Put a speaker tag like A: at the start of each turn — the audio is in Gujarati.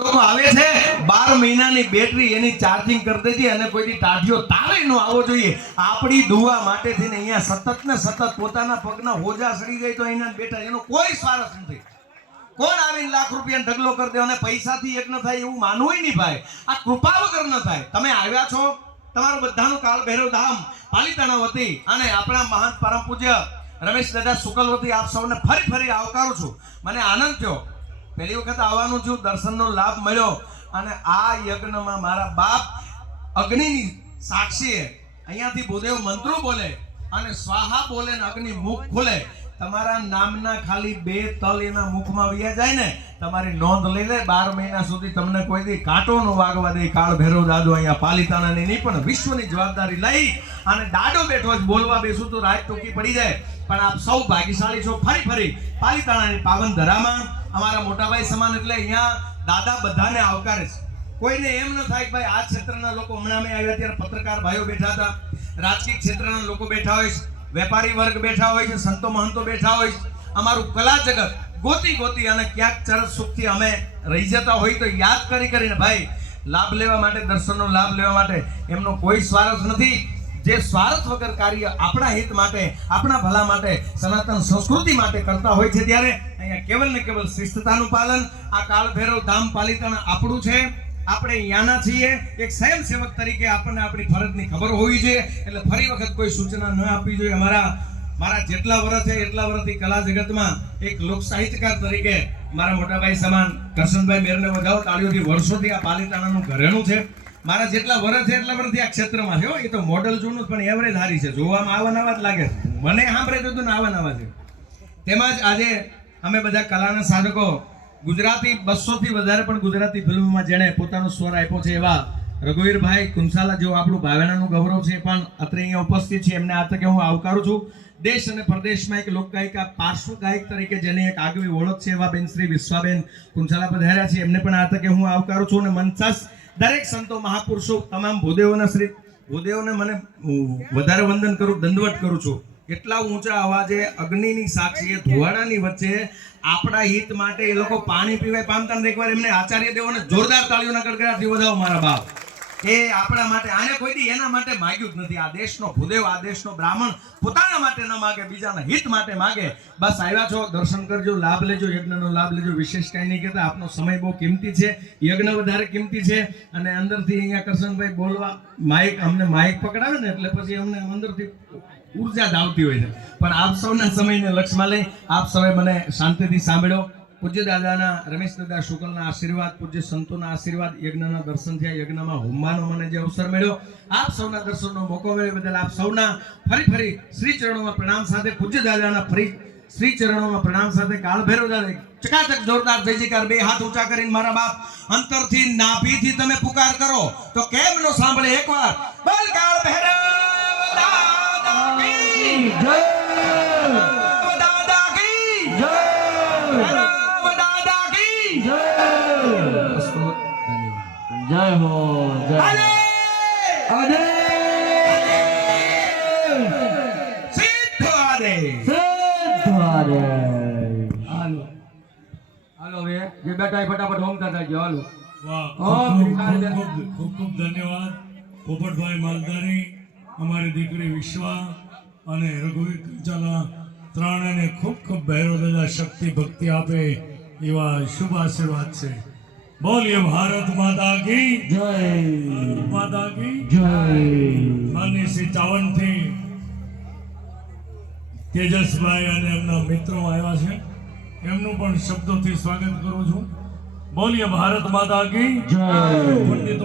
A: આવે છે, બાર મહિનાની બેટરી એની ચાર્જિંગ કરી દેજે અને કોઈની ટાઢીઓ તારે નો આવવો જોઈએ. આપણી દુવા માટે થઈને અહીંયા સતત ને સતત પોતાના પગના હોજા સડી જાય તો અહીંયા બેઠા એનો કોઈ સ્વાર્થ નથી. કોણ આવીને લાખ રૂપિયા ઢગલો કરી દે અને પૈસાથી એક ન થાય એવું માનવું નહીં ભાઈ. આ કૃપા વગર ન થાય. તમે આવ્યા છો? તમારું બધાનું કાળ ભૈરવ ધામ પાલિતાણા વતી અને આપણા મહાન પરમ પૂજ્ય રમેશ દાદા શુકલ વતી આપ સૌને ફરી ફરી આવકારું છું. મને આનંદ થયો. પહેલી વખત આવવાનું છું, દર્શનનો લાભ મળ્યો અને આ યજ્ઞમાં મારા બાપ અગ્નિની સાક્ષીએ અહીંયાથી ભૂદેવ મંત્રો બોલે અને સ્વાહા બોલે ને અગ્નિ મુખ ખોલે. તમારા નામના ખાલી બે તલ એના મુખમાં વ્યા જાય ને, તમારી નોંધ લઈ લે, બાર મહિના સુધી તમને કોઈ દી કાંટો નો વાગવા દે કાળ ભૈરવ દાદો અહીંયા પાલિતાણાની નહીં, પણ વિશ્વની જવાબદારી લઈ અને દાડો બેઠો જ બોલવા બેસું તો રાત ટૂંકી પડી જાય. પણ આપ સૌ ભાગ્યશાળી છો, ફરી ફરી પાલિતાણાની પાવન ધરામાં. અમારા મોટાભાઈ સમાન એટલે અહીંયા દાદા બધાને આવકારે છે. કોઈને એમ ન થાય કે ભાઈ આ ક્ષેત્રના લોકો હમણાં અમે આવ્યા ત્યારે પત્રકાર ભાઈઓ બેઠા હતા. રાજકીય ક્ષેત્રના લોકો બેઠા હોય છે. વેપારી વર્ગ બેઠા હોય છે, સંતો મહંતો બેઠા હોય છે. અમારું કલા જગત ગોતી ગોતી અને ક્યાંક ચરસ સુખથી અમે રહી જતા હોય તો યાદ કરી કરીને ભાઈ, લાભ લેવા માટે, દર્શનનો લાભ લેવા માટે એમનો કોઈ સ્વાર્થ નથી. જે સ્વાર્થ વગર કાર્ય આપણા હિત માટે, આપણા ભલા માટે, સનાતન સંસ્કૃતિ માટે કરતા હોય છે ત્યારે અહીંયા કેવલ ને કેવલ શિસ્તતાનું પાલન, આ કાળ ભૈરવ ધામ પાલિતાણા આપણું છે. આપણે અહીંયાના છીએ. એક સ્વયંસેવક તરીકે આપણને આપણી ફરજની ખબર હોવી જોઈએ. એટલે ફરી વખત કોઈ સૂચના ન આપવી જોઈએ. અમારા, મારા જેટલા વર્ષ છે, એટલા વર્ષથી કલા જગતમાં એક લોક સાહિત્યકાર તરીકે મારા મોટાભાઈ સમાન કરશનભાઈ મેરને વધાવો. તાળીઓથી વર્ષોથી આ પાલિતાણાનું ઘરેણું છે. મારા જેટલા વર્ષ છે, એટલા વર્ષથી આ ક્ષેત્રમાં છે એ તો મોડલ જૂનું પણ એવરેજ સારી છે. જોવામાં આવા નવા જ લાગે છે. મને સાંભળે તો આવા નવા છે. તેમજ આજે અમે બધા કલાના સાધકો ગુજરાતી બસો થી વધારે પણ ગુજરાતી ફિલ્મમાં જેણે પોતાનો સ્વર આપ્યો છે એવા રઘુવીરભાઈ કુંસાલા, જેઓ આપણું ભાવેણાનું ગૌરવ છે, પણ અત્રે અહીંયા ઉપસ્થિત છે. એમને આ તકે હું આવકારું છું. દેશ અને પ્રદેશમાં એક લોકગાયિકા, પાર્શ્વ ગાયક તરીકે જેની એક આગવી ઓળખ છે એવા બેન શ્રી વિશ્વાબેન કુંસાલા પધાર્યા છે. એમને પણ આ તકે હું આવકારું છું. અને મનસાસ, દરેક સંતો, મહાપુરુષો, તમામ ભૂદેવોના શ્રી, ભૂદેવોને મને વધારે વંદન કરું, દંડવટ કરું છું. એટલા ઊંચા અવાજે અગ્નિની સાક્ષીએ ધુવાડાની વચ્ચે આપણા હિત માટે એ લોકો પાણી પીવાય. પામતા. એકવાર એમને આચાર્ય દેવોને જોરદાર તાળીઓના ગડગડાટથી વધાવો મારા બાપ. એ આપણા માટે, આને કોઈ એના માટે માગ્યું જ નથી. આ દેશનો ભૂદેવ, આ દેશનો બ્રાહ્મણ પોતાના માટે ન માગે, બીજાના હિત માટે માગે. બસ આવ્યા છો, દર્શન કરજો, લાભ લેજો, યજ્ઞનો લાભ લેજો. વિશેષ કાંઈ નહીં કહેતા, આપનો સમય બહુ કિંમતી છે, યજ્ઞ વધારે કિંમતી છે. અને અંદરથી અહીંયા કરશનભાઈ બોલવા, માઇક અમને માઇક પકડાવે ને એટલે પછી અમને અંદરથી ઊર્જા ધાવતી હોય છે. પણ આપ સૌના સમયને લક્ષમાં લઈ આપ સૌએ મને શાંતિથી સાંભળ્યો. પૂજ્ય દાદાના, રમેશ દાદા શુકલના આશીર્વાદ, પૂજ્ય સંતોના આશીર્વાદ, યજ્ઞના દર્શન થયા. યજ્ઞમાં હોમવાનો મને જે અવસર મળ્યો. આપ સૌના દર્શનનો મોકો મળ્યો. બદલ આપ સૌના ફરી ફરી શ્રી ચરણોમાં પ્રણામ સાથે પૂજ્ય દાદાના ફરી શ્રી ચરણોમાં પ્રણામ સાથે કાળ ભેરો ચકાચક જોરદાર જય જયકાર. બે હાથ ઊંચા કરીને મારા બાપ અંતરથી નાભીથી તમે પુકાર કરો. તો કેમ નો સાંભળે? એકવાર. બલ કાળ ભૈરવ કી દાદા કી ભૈરવ દાદા કી અસ્તુ.
B: જય હો જય
A: અરે
B: અરે
A: સિદ્ધ
C: હાલો હાલો હવે જે બેઠા એ ફટાફટ હોમતા થાય હાલો
D: ખૂબ ખૂબ ખૂબ ખૂબ ખૂબ ધન્યવાદ. પોપટભાઈ માલધારી અમારી દીકરી વિશ્વા અને રઘુવીર કંચાલા ત્રણેને ખૂબ ખૂબ ભૈરવ દાદા શક્તિ ભક્તિ આપે એવા શુભ આશીર્વાદ છે. બોલીએ ભારત માતા કી
B: જય.
D: માતા કી
B: જય.
D: માની શ્રી ચાવનથી તેજસભાઈ અને એમના મિત્રો આવ્યા છે. એમનું પણ શબ્દોથી સ્વાગત કરું છું. બોલીએ ભારત માતા કી
B: જય.